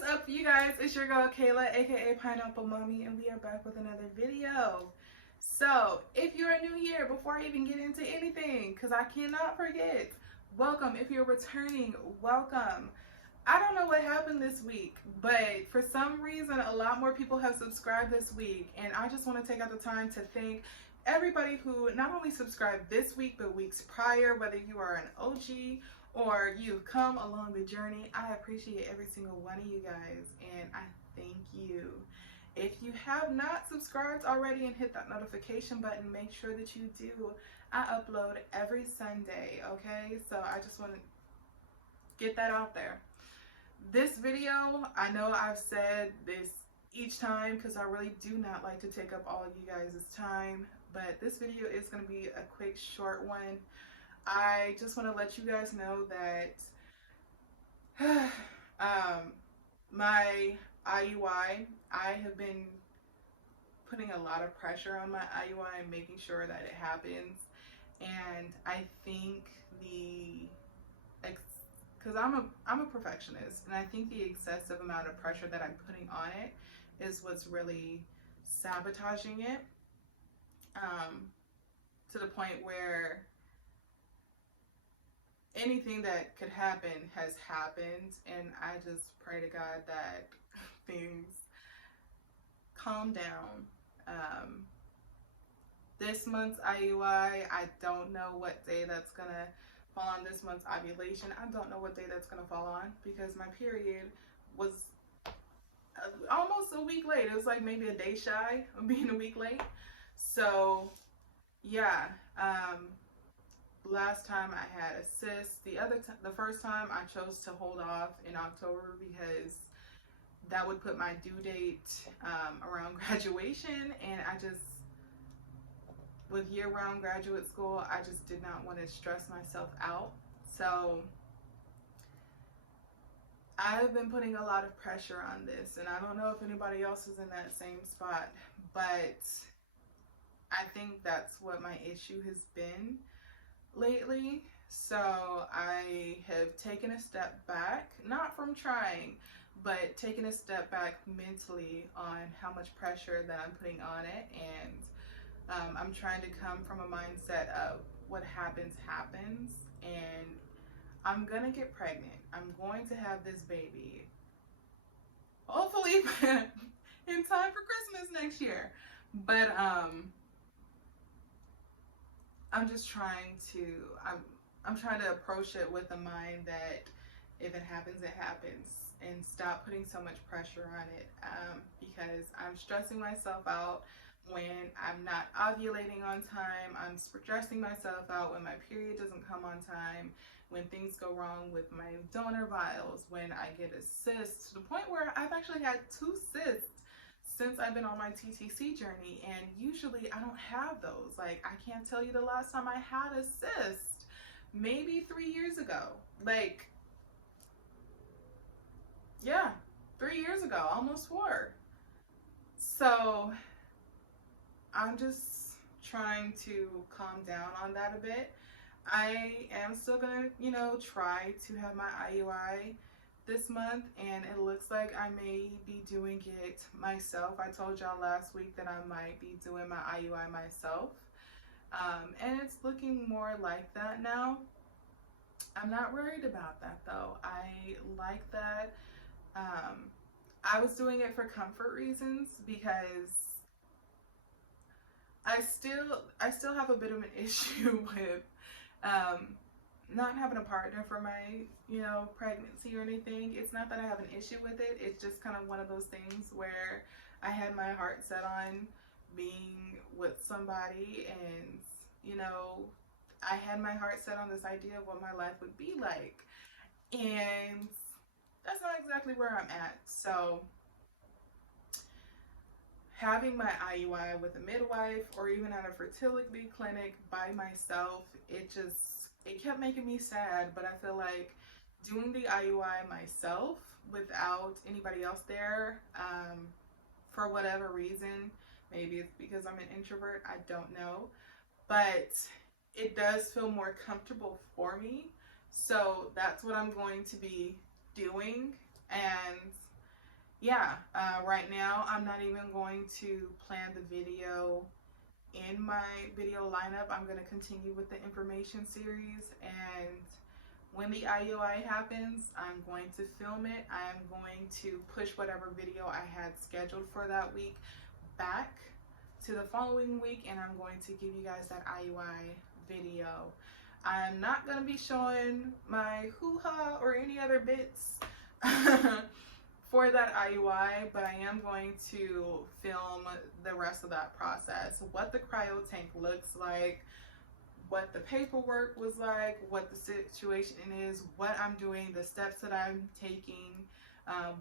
What is up, you guys? It's your girl Kayla, aka Pineapple Mommy, and we are back with another video. So, if you are new here, before I even get into anything, because I cannot forget, welcome. If you're returning, welcome. I don't know what happened this week, but for some reason, a lot more people have subscribed this week, and I just want to take out the time to thank everybody who not only subscribed this week, but weeks prior, whether you are an OG or you've come along the journey. I appreciate every single one of you guys, and I thank you. If you have not subscribed already and hit that notification button, make sure that you do. I upload every Sunday, okay? So I just want to get that out there. This video, I know I've said this each time because I really do not like to take up all of you guys' time, but this video is going to be a quick, short one. I just want to let you guys know that my IUI, I have been putting a lot of pressure on my IUI and making sure that it happens. And I think because I'm a perfectionist, and I think the excessive amount of pressure that I'm putting on it is what's really sabotaging it, to the point where anything that could happen has happened, and I just pray to God that things calm down. This month's IUI, I don't know what day that's gonna fall on. This month's ovulation, I don't know what day that's gonna fall on, because my period was almost a week late. It was like maybe a day shy of being a week late. So yeah, last time I had a cyst. The first time I chose to hold off in October because that would put my due date around graduation, and I just, with year-round graduate school, I just did not want to stress myself out. So I've been putting a lot of pressure on this, and I don't know if anybody else is in that same spot, but I think that's what my issue has been lately. So I have taken a step back, not from trying, but taken a step back mentally on how much pressure that I'm putting on it. And I'm trying to come from a mindset of what happens, happens, and I'm gonna get pregnant. I'm going to have this baby, hopefully in time for Christmas next year. But I'm just trying to, I'm trying to approach it with a mind that if it happens, it happens, and stop putting so much pressure on it, because I'm stressing myself out when I'm not ovulating on time. I'm stressing myself out when my period doesn't come on time, when things go wrong with my donor vials, when I get a cyst, to the point where I've actually had 2 cysts since I've been on my TTC journey, and usually I don't have those. Like, I can't tell you the last time I had a cyst. Maybe 3 years ago. Like, yeah, 3 years ago, almost 4. So I'm just trying to calm down on that a bit. I am still gonna, try to have my IUI this month, and it looks like I may be doing it myself. I told y'all last week that I might be doing my IUI myself, and it's looking more like that now. I'm not worried about that though. I like that. I was doing it for comfort reasons, because I still have a bit of an issue with not having a partner for my, pregnancy or anything. It's not that I have an issue with it. It's just kind of one of those things where I had my heart set on being with somebody, and, I had my heart set on this idea of what my life would be like. And that's not exactly where I'm at. So having my IUI with a midwife, or even at a fertility clinic by myself, it kept making me sad. But I feel like doing the IUI myself without anybody else there, for whatever reason, maybe it's because I'm an introvert, I don't know, but it does feel more comfortable for me. So that's what I'm going to be doing. And yeah, right now I'm not even going to plan the video in my video lineup. I'm going to continue with the information series, and when the IUI happens, I'm going to film it. I'm going to push whatever video I had scheduled for that week back to the following week, and I'm going to give you guys that IUI video. I'm not going to be showing my hoo-ha or any other bits for that IUI, but I am going to film the rest of that process, what the cryo tank looks like, what the paperwork was like, what the situation is, what I'm doing, the steps that I'm taking,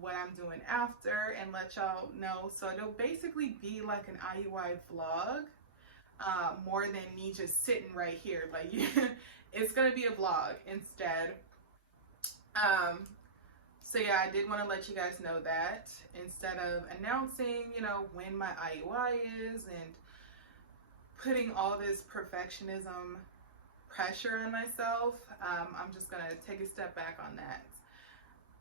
what I'm doing after, and let y'all know. So it'll basically be like an IUI vlog, more than me just sitting right here. Like, it's gonna be a vlog instead. So yeah, I did want to let you guys know that instead of announcing, you know, when my IUI is and putting all this perfectionism pressure on myself, I'm just gonna take a step back on that.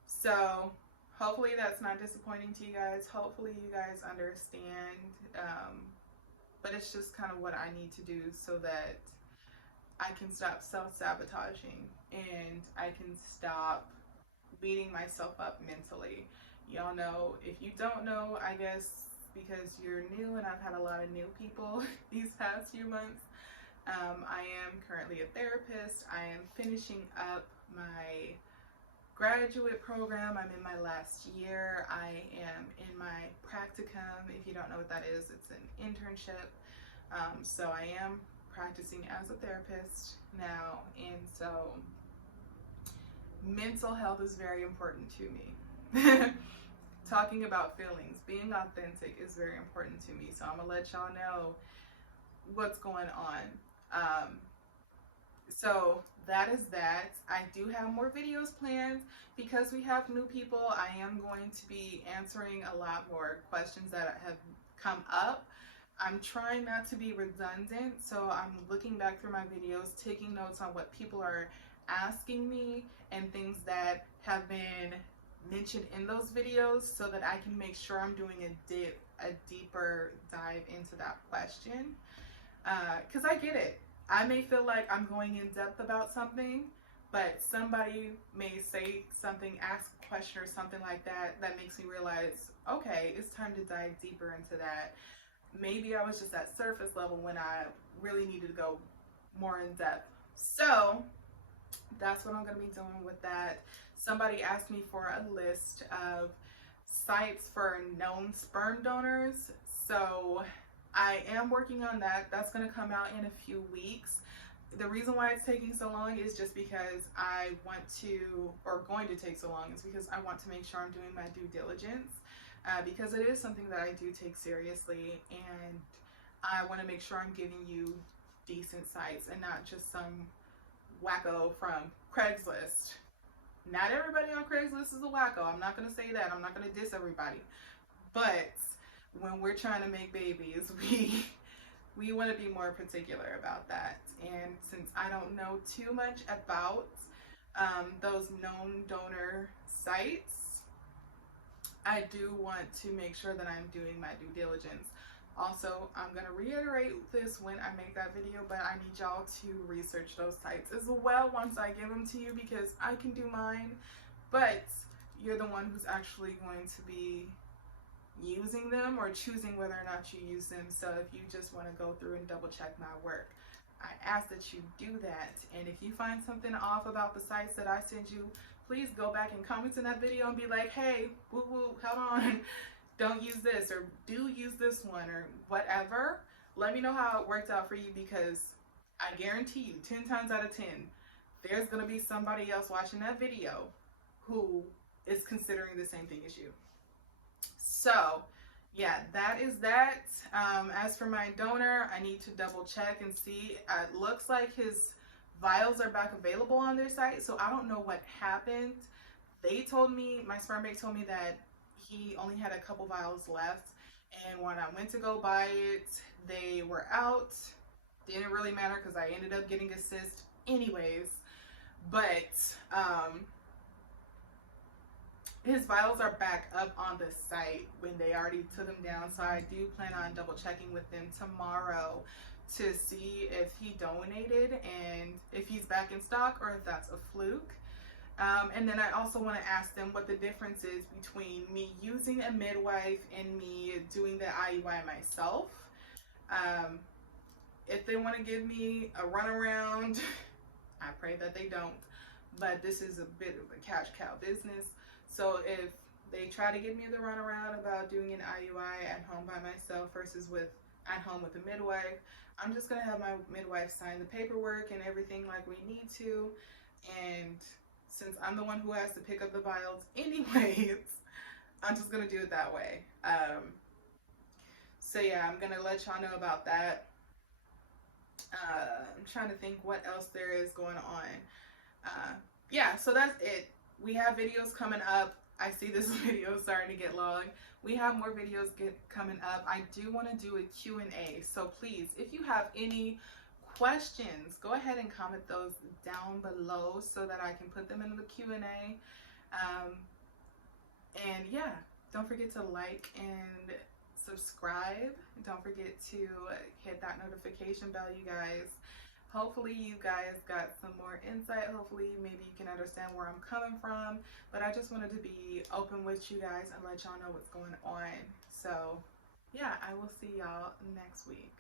So hopefully that's not disappointing to you guys. Hopefully you guys understand, but it's just kind of what I need to do so that I can stop self-sabotaging and I can stop beating myself up mentally. Y'all know, if you don't know, I guess because you're new, and I've had a lot of new people these past few months, I am currently a therapist. I am finishing up my graduate program. I'm in my last year. I am in my practicum. If you don't know what that is, it's an internship. So I am practicing as a therapist now, and so mental health is very important to me. Talking about feelings, being authentic is very important to me. So I'm gonna let y'all know what's going on. So that is that. I do have more videos planned because we have new people. I am going to be answering a lot more questions that have come up. I'm trying not to be redundant, so I'm looking back through my videos, taking notes on what people are asking me and things that have been mentioned in those videos so that I can make sure I'm doing a deeper dive into that question. Because I get it. I may feel like I'm going in depth about something, but somebody may say something, ask a question or something like that, that makes me realize, okay, it's time to dive deeper into that. Maybe I was just at surface level when I really needed to go more in depth. So that's what I'm going to be doing with that. Somebody asked me for a list of sites for known sperm donors. So I am working on that. That's going to come out in a few weeks. The reason why it's taking so long is just because I want to, or going to take so long, is because I want to make sure I'm doing my due diligence. Because it is something that I do take seriously, and I want to make sure I'm giving you decent sites and not just some wacko from Craigslist. Not everybody on Craigslist is a wacko. I'm not going to say that. I'm not going to diss everybody. But when we're trying to make babies, we want to be more particular about that. And since I don't know too much about those known donor sites, I do want to make sure that I'm doing my due diligence. Also, I'm going to reiterate this when I make that video, but I need y'all to research those sites as well once I give them to you, because I can do mine, but you're the one who's actually going to be using them or choosing whether or not you use them. So if you just want to go through and double check my work, I ask that you do that. And if you find something off about the sites that I send you, please go back and comment in that video and be like, hey, woo woo, hold on, don't use this, or do use this one, or whatever. Let me know how it worked out for you, because I guarantee you 10 times out of 10 there's going to be somebody else watching that video who is considering the same thing as you. So yeah, that is that. As for my donor, I need to double check and see. It looks like his vials are back available on their site, so I don't know what happened. They told me, my sperm bank told me that he only had a couple vials left, and when I went to go buy it, they were out. Didn't really matter because I ended up getting a cyst anyways. But his vials are back up on the site when they already took them down. So I do plan on double checking with them tomorrow to see if he donated and if he's back in stock or if that's a fluke. And then I also want to ask them what the difference is between me using a midwife and me doing the IUI myself. Um, if they want to give me a runaround, I pray that they don't. But this is a bit of a cash cow business. So if they try to give me the runaround about doing an IUI at home by myself versus at home with a midwife, I'm just going to have my midwife sign the paperwork and everything like we need to. And since I'm the one who has to pick up the vials anyways, I'm just going to do it that way. So yeah, I'm going to let y'all know about that. I'm trying to think what else there is going on. Yeah, so that's it. We have videos coming up. I see this video starting to get long. We have more videos coming up. I do want to do a Q&A. So please, if you have any questions, go ahead and comment those down below so that I can put them in the Q&A. And yeah, don't forget to like and subscribe. Don't forget to hit that notification bell, you guys. Hopefully you guys got some more insight. Hopefully maybe you can understand where I'm coming from. But I just wanted to be open with you guys and let y'all know what's going on. So yeah, I will see y'all next week.